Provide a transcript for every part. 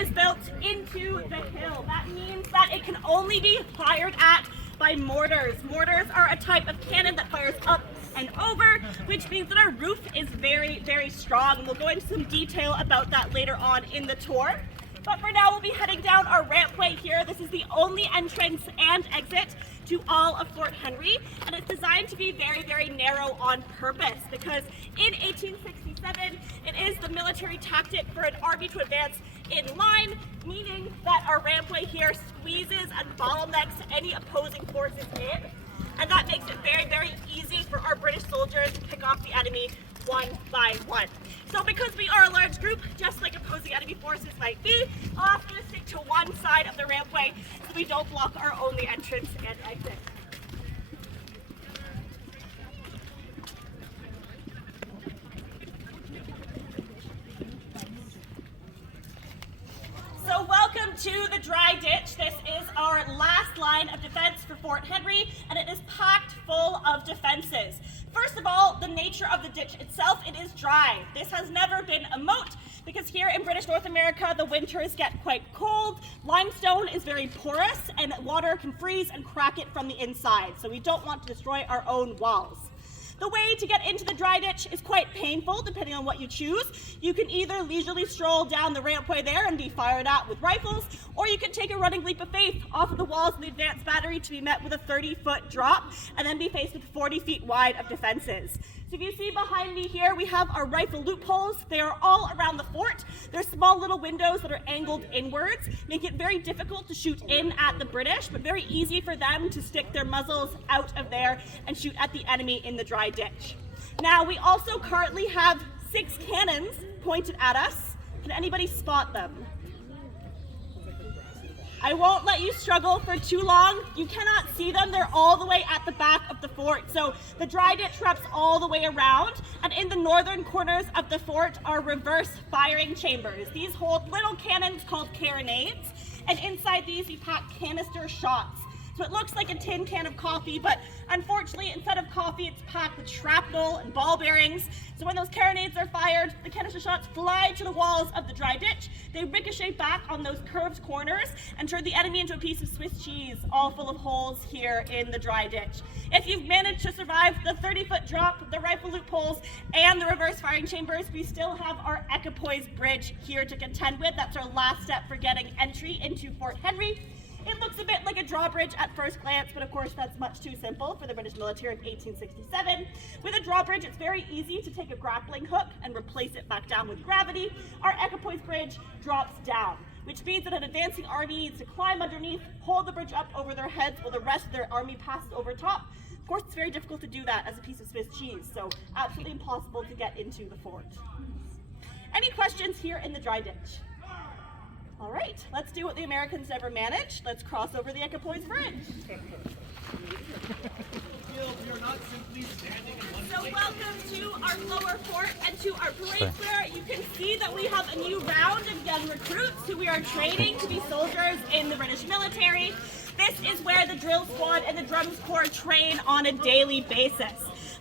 is built into the hill. That means that it can only be fired at by mortars. Mortars are a type of cannon that fires up and over, which means that our roof is very, very strong. We'll go into some detail about that later on in the tour. But for now, we'll be heading down our rampway here. This is the only entrance and exit to all of Fort Henry, and it's designed to be very, very narrow on purpose because in 1867, it is the military tactic for an army to advance in line, meaning that our rampway here squeezes and bottlenecks any opposing forces in, and that makes it very, very easy for our British soldiers to pick off the enemy one by one. So because we are a large group, just like opposing enemy forces might be, I'll have to stick to one side of the rampway so we don't block our only entrance and exit. So welcome to the dry ditch. This is our last line of defense for Fort Henry, and it is packed full of defenses. First of all, the nature of the ditch itself, it is dry. This has never been a moat because here in British North America, the winters get quite cold. Limestone is very porous and water can freeze and crack it from the inside. So we don't want to destroy our own walls. The way to get into the dry ditch is quite painful depending on what you choose. You can either leisurely stroll down the rampway there and be fired at with rifles, or you can take a running leap of faith off of the walls of the advanced battery to be met with a 30-foot drop and then be faced with 40 feet wide of defenses. So if you see behind me here, we have our rifle loopholes. They are all around the fort. They're small little windows that are angled inwards, make it very difficult to shoot in at the British, but very easy for them to stick their muzzles out of there and shoot at the enemy in the dry ditch. Now, we also currently have 6 cannons pointed at us. Can anybody spot them? I won't let you struggle for too long. You cannot see them. They're all the way at the back of the fort. So the dry ditch wraps all the way around, and in the northern corners of the fort are reverse firing chambers. These hold little cannons called carronades, and inside these we pack canister shots. So it looks like a tin can of coffee, but unfortunately, instead of coffee, it's packed with shrapnel and ball bearings. So when those carronades are fired, the canister shots fly to the walls of the dry ditch. They ricochet back on those curved corners and turn the enemy into a piece of Swiss cheese, all full of holes here in the dry ditch. If you've managed to survive the 30-foot drop, the rifle loopholes, and the reverse firing chambers, we still have our Equipoise Bridge here to contend with. That's our last step for getting entry into Fort Henry. It looks a bit like a drawbridge at first glance, but of course that's much too simple for the British military of 1867. With a drawbridge, it's very easy to take a grappling hook and replace it back down with gravity. Our Equipoise Bridge drops down, which means that an advancing army needs to climb underneath, hold the bridge up over their heads while the rest of their army passes over top. Of course, it's very difficult to do that as a piece of Swiss cheese, so absolutely impossible to get into the fort. Any questions here in the dry ditch? All right, let's do what the Americans never managed. Let's cross over the Equipoise Bridge. So welcome to our lower fort and to our parade square. You can see that we have a new round of young recruits who we are training to be soldiers in the British military. This is where the drill squad and the drums corps train on a daily basis.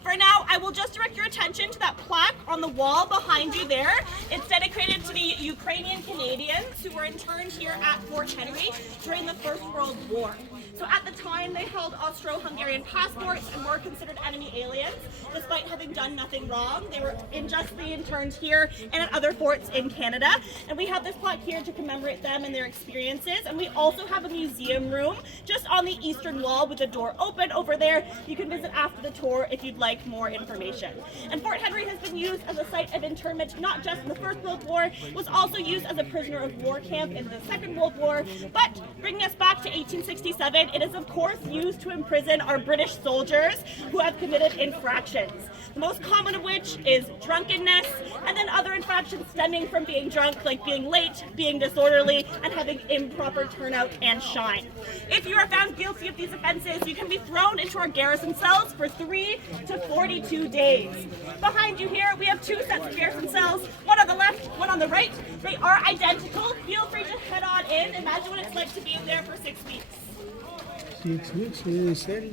For now, I will just direct your attention to that plaque on the wall behind you there. It's dedicated to the Ukrainian Canadians who were interned here at Fort Henry during the First World War. So at the time, they held Austro-Hungarian passports and were considered enemy aliens, despite having done nothing wrong. They were unjustly interned here and at other forts in Canada. And we have this plaque here to commemorate them and their experiences. And we also have a museum room just on the eastern wall with the door open over there. You can visit after the tour if you'd like more information. And Fort Henry has been used as a site of internment not just in the First World War, it was also used as a prisoner of war camp in the Second World War. But bringing us back to 1867, it is of course used to imprison our British soldiers who have committed infractions. The most common of which is drunkenness, and then other infractions stemming from being drunk, like being late, being disorderly, and having improper turnout and shine. If you are found guilty of these offenses, you can be thrown into our garrison cells for 3 to 42 days. Behind you here, we have 2 sets of garrison cells, one on the left, one on the right. They are identical. Feel free to head on in. Imagine what it's like to be in there for 6 weeks. 6 weeks in cell.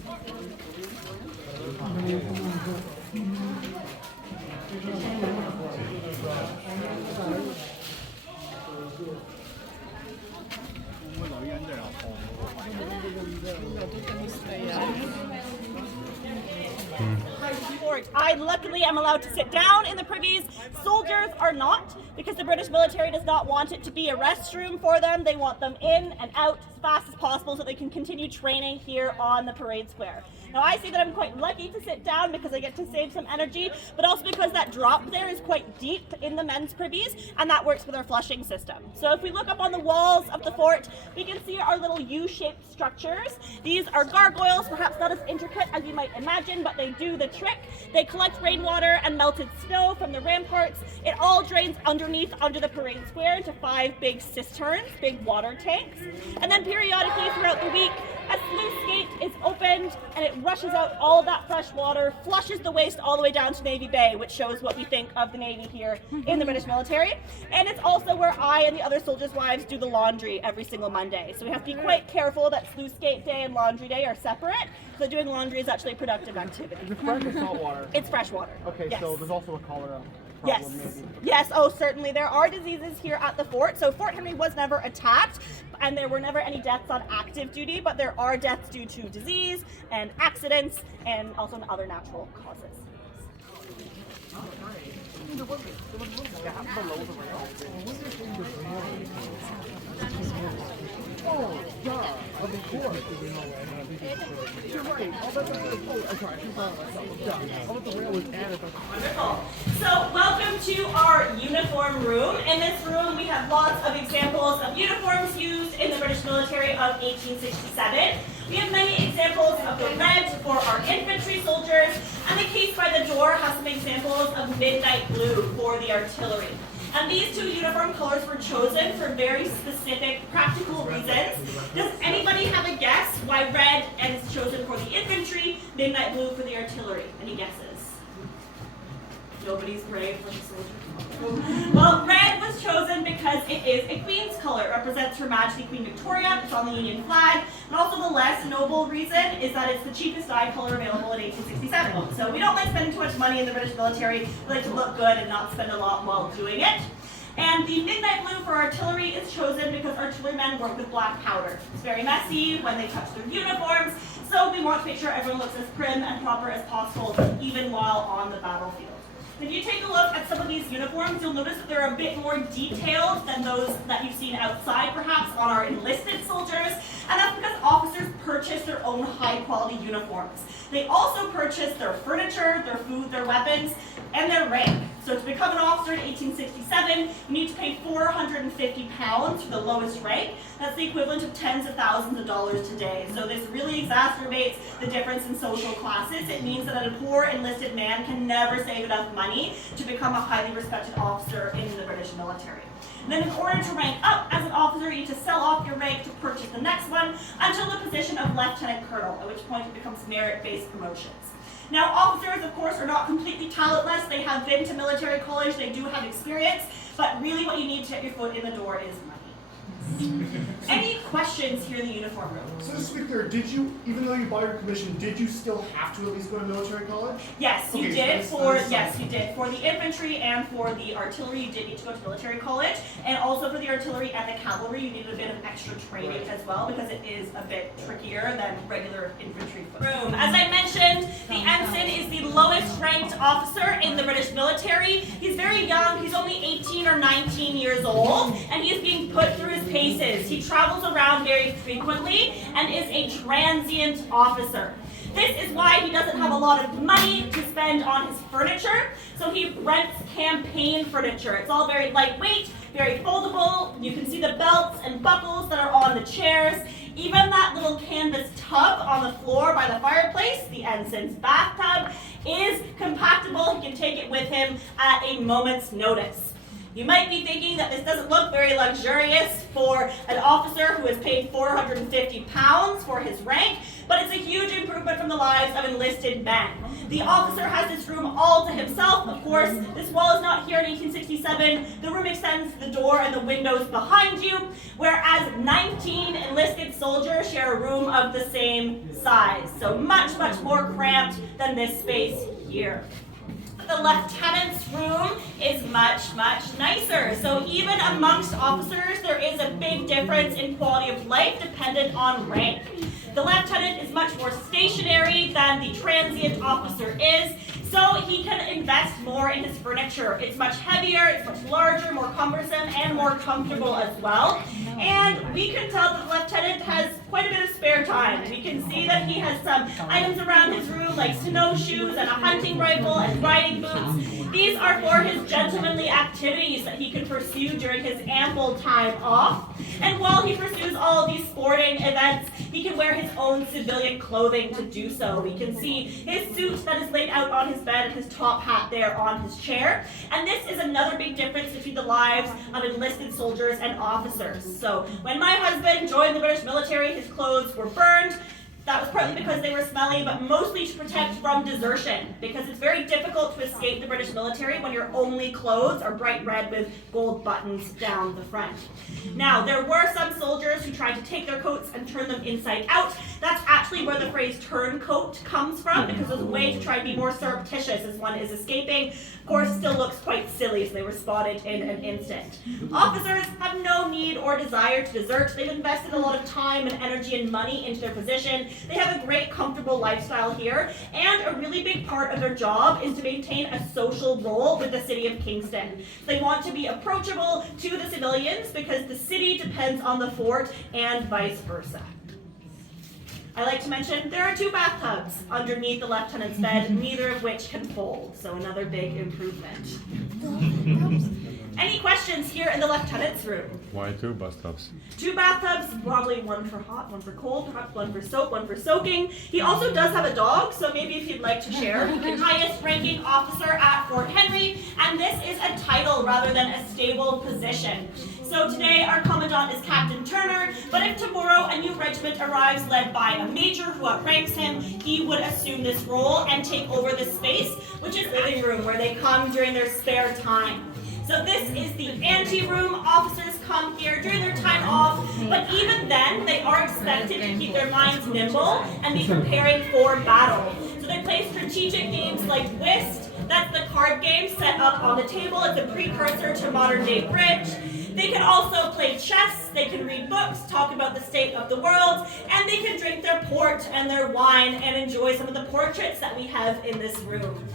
I luckily am allowed to sit down in the privies. Soldiers are not, because the British military does not want it to be a restroom for them. They want them in and out as fast as possible so they can continue training here on the parade square. Now I see that I'm quite lucky to sit down because I get to save some energy, but also because that drop there is quite deep in the men's privies, and that works with our flushing system. So if we look up on the walls of the fort, we can see our little U-shaped structures. These are gargoyles, perhaps not as intricate as you might imagine, but they do the trick. They collect rainwater and melted snow from the ramparts. It all drains underneath under the parade square into 5 big cisterns, big water tanks. And then periodically throughout the week, a sluice gate is opened and it rushes out all of that fresh water, flushes the waste all the way down to Navy Bay, which shows what we think of the Navy here in the British military. And it's also where I and the other soldiers' wives do the laundry every single Monday. So we have to be quite careful that sluice gate day and laundry day are separate. So doing laundry is actually a productive activity. Is it fresh or salt water? It's fresh water. Okay, yes. So there's also a cholera. Yes. Yes, oh certainly. There are diseases here at the fort. So Fort Henry was never attacked and there were never any deaths on active duty, but there are deaths due to disease and accidents and also other natural causes. There was a little gap below the rail. Oh, yeah, of course. You're right. I'll bet I'm sorry, I should follow myself. Yeah, I'll bet the rail was added. Wonderful. So welcome to our uniform room. In this room we have lots of examples of uniforms used in the British military of 1867. We have many examples of the red for our infantry soldiers, and the case by the door has some examples of midnight blue for the artillery. And these 2 uniform colors were chosen for very specific practical reasons. Does anybody have a guess why red is chosen for the infantry, midnight blue for the artillery? Any guesses? Nobody's brave like a soldier. Well, red was chosen because it is a queen's color. It represents Her Majesty Queen Victoria. It's on the Union flag. And also the less noble reason is that it's the cheapest dye color available in 1867. So we don't like spending too much money in the British military. We like to look good and not spend a lot while doing it. And the midnight blue for artillery is chosen because artillerymen work with black powder. It's very messy when they touch their uniforms, so we want to make sure everyone looks as prim and proper as possible, even while on the battlefield. If you take a look at some of these uniforms, you'll notice that they're a bit more detailed than those that you've seen outside, perhaps, on our enlisted soldiers, and that's because officers purchase their own high-quality uniforms. They also purchase their furniture, their food, their weapons, and their rank. So to become an officer in 1867, you need to pay £450 for the lowest rank. That's the equivalent of tens of thousands of dollars today. So this really exacerbates the difference in social classes. It means that a poor enlisted man can never save enough money to become a highly respected officer in the British military. And then in order to rank up as an officer, you need to sell off your rank to purchase the next one until the position of lieutenant colonel, at which point it becomes merit-based promotions. Now, officers, of course, are not completely talentless. They have been to military college. They do have experience. But really what you need to get your foot in the door is money. Any questions here in the uniform room? So just to be clear, did you, even though you bought your commission, did you still have to at least go to military college? Yes, you Okay, did. so Yes, you did. For the infantry and for the artillery, you did need to go to military college. And also for the artillery and the cavalry, you needed a bit of extra training as well, because it is a bit trickier than regular infantry room. As I mentioned, the ensign is the lowest ranked officer in the British military. He's very young. He's only 18 or 19 years old, and he is being put through his paces. He travels around very frequently and is a transient officer. This is why he doesn't have a lot of money to spend on his furniture, so he rents campaign furniture. It's all very lightweight, very foldable. You can see the belts and buckles that are on the chairs. Even that little canvas tub on the floor by the fireplace, the ensign's bathtub, is compactable. He can take it with him at a moment's notice. You might be thinking that this doesn't look very luxurious for an officer who is paid £450 for his rank, but it's a huge improvement from the lives of enlisted men. The officer has this room all to himself. Of course, this wall is not here in 1867. The room extends to the door and the windows behind you, whereas 19 enlisted soldiers share a room of the same size. So much, much more cramped than this space here. the lieutenant's room is much, much nicer. So even amongst officers, there is a big difference in quality of life dependent on rank. The lieutenant is much more stationary than the transient officer is, so he can invest more in his furniture. It's much heavier, it's much larger, more cumbersome, and more comfortable as well. And we can tell that the lieutenant has quite a bit of spare time. We can see that he has some items around his room like snowshoes and a hunting rifle and riding boots. These are for his gentlemanly activities that he can pursue during his ample time off. And while he pursues all of these sporting events, he can wear his own civilian clothing to do so. We can see his suit that is laid out on his bed and his top hat there on his chair. And this is another big difference between the lives of enlisted soldiers and officers. So when my husband joined the British military, his clothes were burned. That was partly because they were smelly, but mostly to protect from desertion, because it's very difficult to escape the British military when your only clothes are bright red with gold buttons down the front. Now, there were some soldiers who tried to take their coats and turn them inside out. That's actually where the phrase turncoat comes from, because it was a way to try to be more surreptitious as one is escaping. Of course, still looks quite silly, so they were spotted in an instant. Officers have no need or desire to desert. They've invested a lot of time and energy and money into their position. They have a great, comfortable lifestyle here, and a really big part of their job is to maintain a social role with the city of Kingston. They want to be approachable to the civilians because the city depends on the fort and vice versa. I like to mention there are 2 bathtubs underneath the lieutenant's bed, neither of which can fold, so another big improvement. Any questions here in the lieutenant's room? Why 2 bathtubs? 2 bathtubs, probably one for hot, one for cold, perhaps one for soap, one for soaking. He also does have a dog, so maybe if you'd like to share. The highest ranking officer at Fort Henry, and this is a title rather than a stable position. So today our commandant is Captain Turner, but if tomorrow a new regiment arrives led by a major who outranks him, he would assume this role and take over this space, which is living room where they come during their spare time. So this is the ante-room. Officers come here during their time off, but even then, they are expected to keep their minds nimble and be preparing for battle. So they play strategic games like whist. That's the card game set up on the table. It's a precursor to modern-day bridge. They can also play chess, they can read books, talk about the state of the world, and they can drink their port and their wine and enjoy some of the portraits that we have in this room.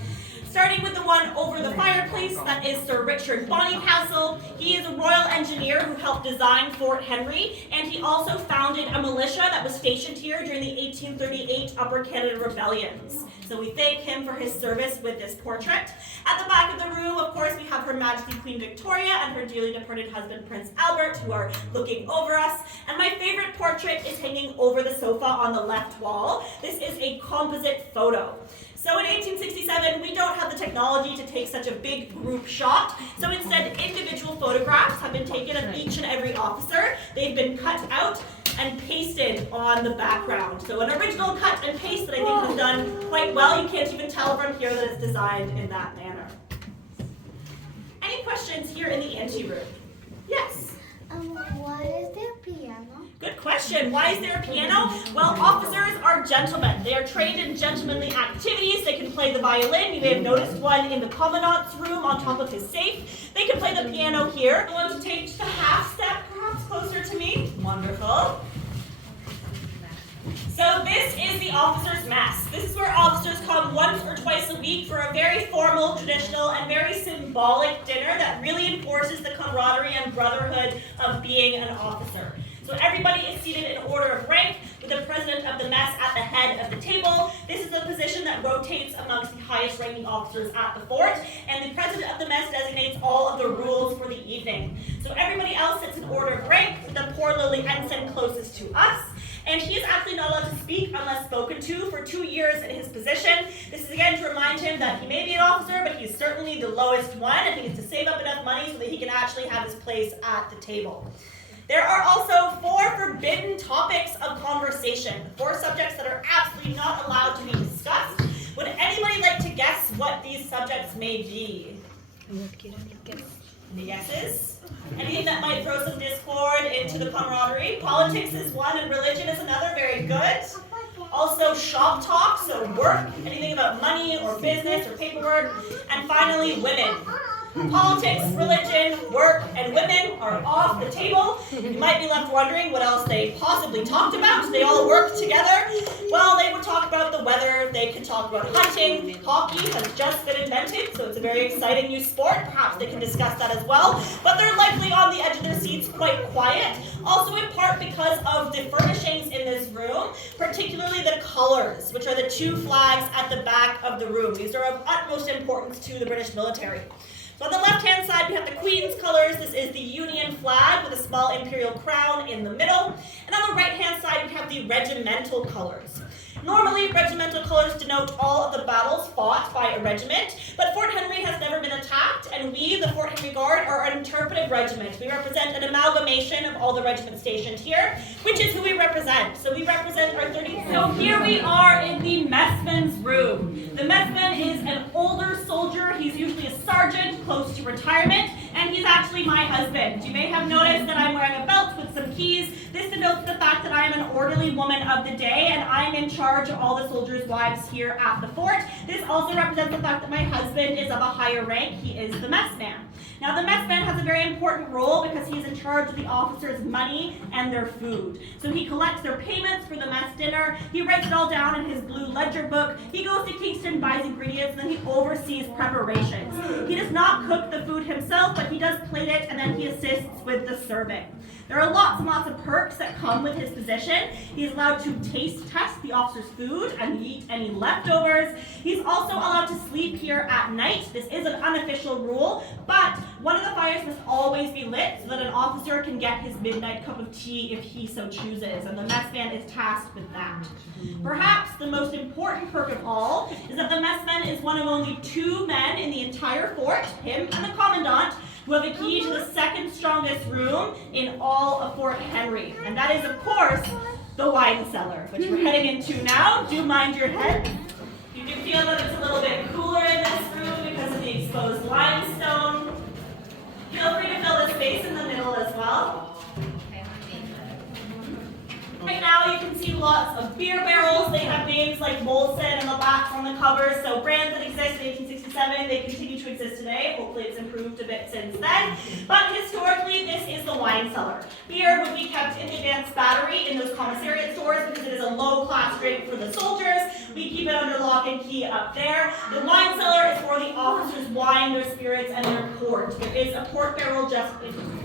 Starting with the one over the fireplace, that is Sir Richard Bonnycastle. He is a royal engineer who helped design Fort Henry, and he also founded a militia that was stationed here during the 1838 Upper Canada Rebellions. So we thank him for his service with this portrait. At the back of the room, of course, we have Her Majesty Queen Victoria and her dearly departed husband, Prince Albert, who are looking over us. And my favorite portrait is hanging over the sofa on the left wall. This is a composite photo. So in 1867, we don't have the technology to take such a big group shot. So instead, individual photographs have been taken of each and every officer. They've been cut out and pasted on the background. So an original cut and paste that I think was done quite well. You can't even tell from here that it's designed in that manner. Any questions here in the anteroom? Yes? Why is there a piano? Good question. Why is there a piano? Well, officers are gentlemen. They are trained in gentlemanly activities. They can play the violin. You may have noticed one in the commandant's room on top of his safe. They can play the piano here. I want to take just a half step, perhaps closer to me. Wonderful. So this is the officers' mess. This is where officers come once or twice a week for a very formal, traditional, and very symbolic dinner that really enforces the camaraderie and brotherhood of being an officer. So everybody is seated in order of rank, with the president of the mess at the head of the table. This is the position that rotates amongst the highest ranking officers at the fort, and the president of the mess designates all of the rules for the evening. So everybody else sits in order of rank, with the poor lowly ensign closest to us. And he is actually not allowed to speak unless spoken to for 2 years in his position. This is again to remind him that he may be an officer, but he's certainly the lowest one, and he needs to save up enough money so that he can actually have his place at the table. There are also 4 forbidden topics of conversation, 4 subjects that are absolutely not allowed to be discussed. Would anybody like to guess what these subjects may be? Any guesses? Anything that might throw some discord into the camaraderie? Politics is one and religion is another. Very good. Also shop talk, so about work, anything about money or business or paperwork. And finally, women. Politics, religion, work, and women are off the table. You might be left wondering what else they possibly talked about. They all work together. Well, they would talk about the weather. They could talk about hunting. Hockey has just been invented, so it's a very exciting new sport. Perhaps they can discuss that as well. But they're likely on the edge of their seats quite quiet. Also in part because of the furnishings in this room, particularly the colors, which are the two flags at the back of the room. These are of utmost importance to the British military. So on the left-hand side, we have the Queen's colors. This is the Union flag with a small imperial crown in the middle. And on the right-hand side, we have the regimental colors. Normally, regimental colors denote all of the battles fought by a regiment, but Fort Henry has never been attacked, and we, the Fort Henry Guard, are an interpretive regiment. We represent an amalgamation of all the regiments stationed here, which is who we represent. So we represent our 30. So here we are in the messman's room. The messman is an older soldier. He's usually a sergeant, close to retirement, and he's actually my husband. You may have noticed that I'm wearing a belt with some keys. This denotes the fact that I am an orderly woman of the day, and I'm in charge of all the soldiers' wives here at the fort. This also represents the fact that my husband is of a higher rank. He is the messman. Now, the messman has a very important role because he's in charge of the officers' money and their food. So he collects their payments for the mess dinner. He writes it all down in his blue ledger book. He goes to Kingston, buys ingredients, and then he oversees preparations. He does not cook the food himself, but he does plate it, and then he assists with the serving. There are lots and lots of perks that come with his position. He's allowed to taste test the officer's food and eat any leftovers. He's also allowed to sleep here at night. This is an unofficial rule, but one of the fires must always be lit so that an officer can get his midnight cup of tea if he so chooses, and the messman is tasked with that. Perhaps the most important perk of all is that the messman is one of only 2 men in the entire fort, him and the commandant, who have a key to the second strongest room in all of Fort Henry. And that is, of course, the wine cellar, which we're heading into now. Do mind your head. You can feel that it's a little bit cooler in this room because of the exposed limestone. Feel free to fill the space in the middle as well. Right now you can see lots of beer barrels. They have names like Molson and the backs on the covers, so brands that exist in 1867, they continue to exist today. Hopefully it's improved a bit since then. But historically, this is the wine cellar. Beer would be kept in the advanced battery in those commissariat stores because it is a low-class drink for the soldiers. We keep it under lock and key up there. The wine cellar is for the officers' wine, their spirits, and their port. There is a port barrel just in.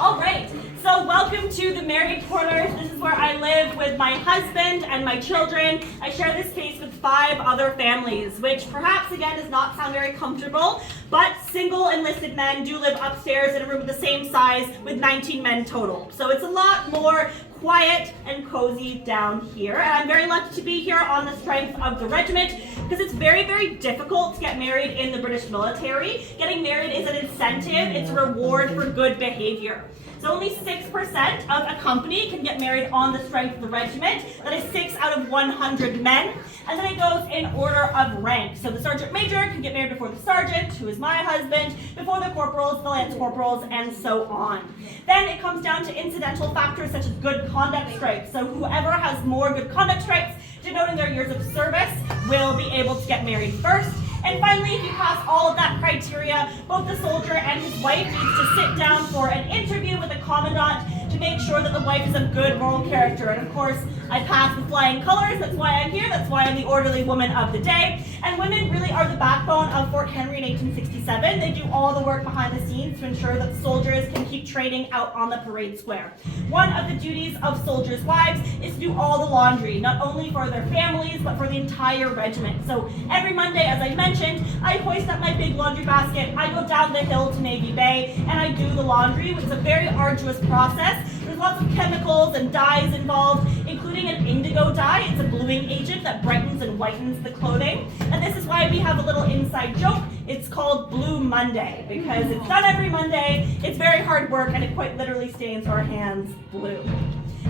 All right, so welcome to the Married Quarters. This is where I live with my husband and my children. I share this space with 5 other families, which perhaps, again, does not sound very comfortable, but single enlisted men do live upstairs in a room the same size with 19 men total. So it's a lot more quiet and cozy down here, and I'm very lucky to be here on the strength of the regiment because it's very, very difficult to get married in the British military. Getting married is an incentive, it's a reward for good behavior. So only 6% of a company can get married on the strength of the regiment. That is 6 out of 100 men. And then it goes in order of rank. So the sergeant major can get married before the sergeant, who is my husband, before the corporals, the lance corporals, and so on. Then it comes down to incidental factors such as good conduct stripes. So whoever has more good conduct stripes, denoting their years of service, will be able to get married first. And finally, if you pass all of that criteria, both the soldier and his wife needs to sit down for an interview with the commandant to make sure that the wife is of good moral character. And of course, I pass with flying colors. That's why I'm here. That's why I'm the orderly woman of the day. And women really are the backbone of Fort Henry in 1867. They do all the work behind the scenes to ensure that soldiers can keep training out on the parade square. One of the duties of soldiers' wives is to do all the laundry, not only for their families, but for the entire regiment. So every Monday, as I mentioned, I hoist up my big laundry basket, I go down the hill to Navy Bay, and I do the laundry, which is a very arduous process. There's lots of chemicals and dyes involved, including an indigo dye. It's a bluing agent that brightens and whitens the clothing. And this is why we have a little inside joke. It's called Blue Monday, because it's done every Monday. It's very hard work, and it quite literally stains our hands blue.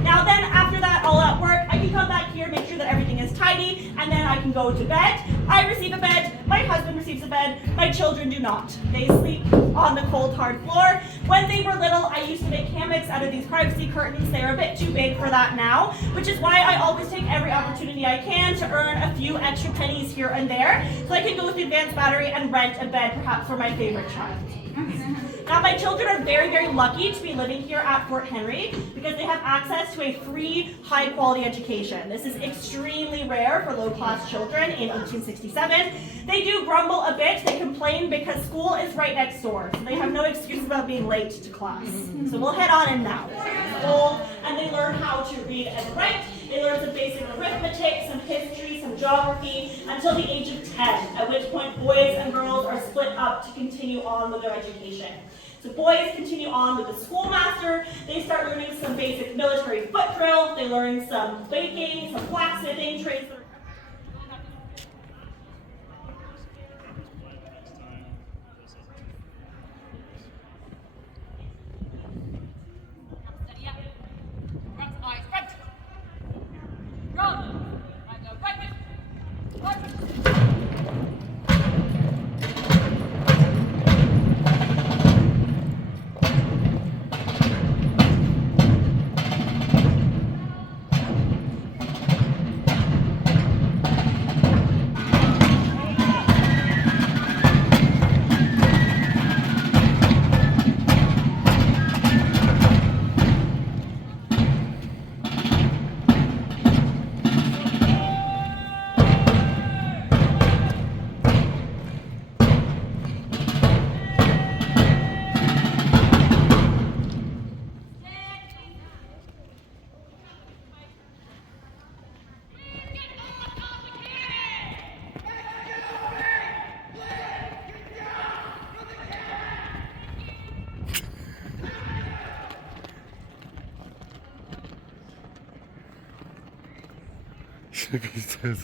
Now then, after that, all at work, I can come back here, make sure that everything is tidy, and then I can go to bed. I receive a bed, my husband receives a bed, my children do not. They sleep on the cold, hard floor. When they were little, I used to make hammocks out of these privacy curtains. They are a bit too big for that now, which is why I always take every opportunity I can to earn a few extra pennies here and there, so I can go with the advanced battery and rent a bed, perhaps for my favorite child. Now, my children are very, very lucky to be living here at Fort Henry because they have access to a free, high-quality education. This is extremely rare for low-class children in 1867. They do grumble a bit. They complain because school is right next door, so they have no excuse about being late to class. So we'll head on in now. School, and they learn how to read and write. They learn some basic arithmetic, some history, some geography, until the age of 10, at which point boys and girls are split up to continue on with their education. So boys continue on with the schoolmaster. They start learning some basic military foot drill. They learn some baking, some blacksmithing, trades that are Pizza.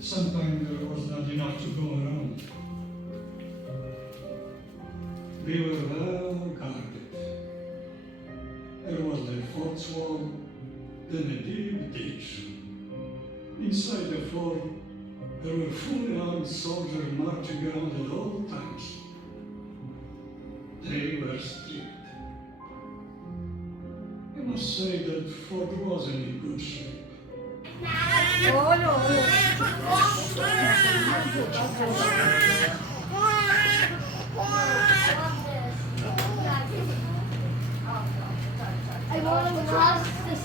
Sometimes there was not enough to go around. We were well guarded. There was a forts wall, then a deep ditch. Inside the fort, there were fully armed soldiers marching around at all times. They were strict. I must say that fort was in good shape. I want to cross this.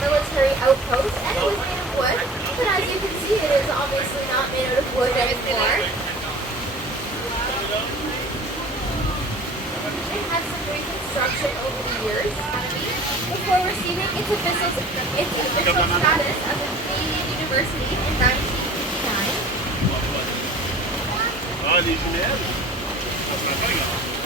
Military outpost, and it was made of wood, but as you can see, it is obviously not made out of wood anymore. It had some reconstruction over the years before receiving its official status as a Canadian university in 1989.